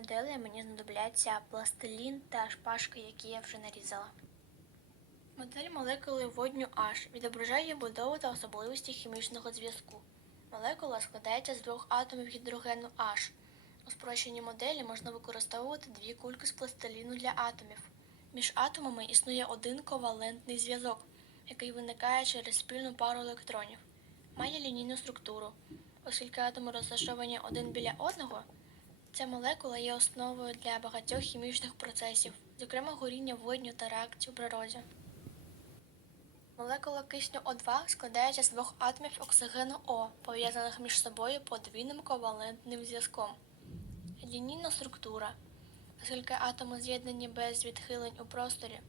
моделі мені знадобляться пластилін та шпажки, які я вже нарізала. Модель молекули водню H відображає будову та особливості хімічного зв'язку. Молекула складається з двох атомів гідрогену H. У спрощеній моделі можна використовувати дві кульки з пластиліну для атомів. Між атомами існує один ковалентний зв'язок, який виникає через спільну пару електронів. Має лінійну структуру. Оскільки атоми розташовані один біля одного, ця молекула є основою для багатьох хімічних процесів, зокрема горіння водню та реакцій у природі. Молекула кисню О2 складається з двох атомів оксигену О, пов'язаних між собою подвійним ковалентним зв'язком. Лінійна структура. Оскільки атоми з'єднані без відхилень у просторі.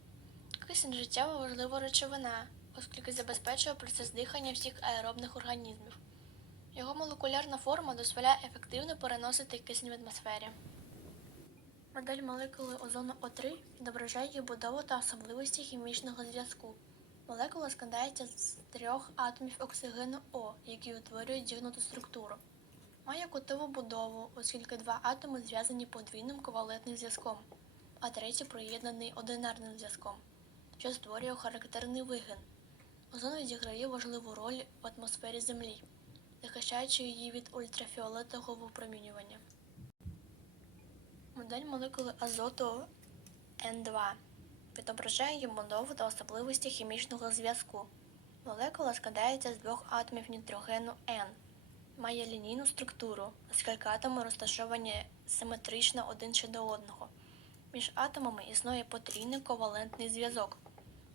Кисень життєво важлива речовина, оскільки забезпечує процес дихання всіх аеробних організмів. Молекулярна форма дозволяє ефективно переносити кисень в атмосфері. Модель молекули озону О3 відображає її будову та особливості хімічного зв'язку. Молекула складається з трьох атомів оксигену О, які утворюють зігнуту структуру. Має кутову будову, оскільки два атоми зв'язані подвійним ковалентним зв'язком, а третій приєднаний одинарним зв'язком, що створює характерний вигин. Озон відіграє важливу роль в атмосфері Землі, захищаючи її від ультрафіолетового випромінювання. Модель молекули азоту N2 відображає її будову та особливості хімічного зв'язку. Молекула складається з двох атомів нітрогену N, має лінійну структуру, оскільки атоми розташовані симетрично один щодо одного. Між атомами існує потрійний ковалентний зв'язок.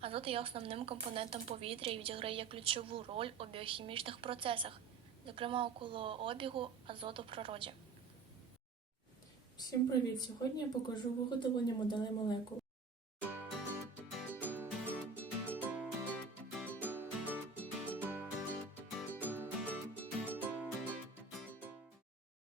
Азот є основним компонентом повітря і відіграє ключову роль у біохімічних процесах, зокрема около обігу азоту в природі. Всім привіт! Сьогодні я покажу виготовлення моделей молекул.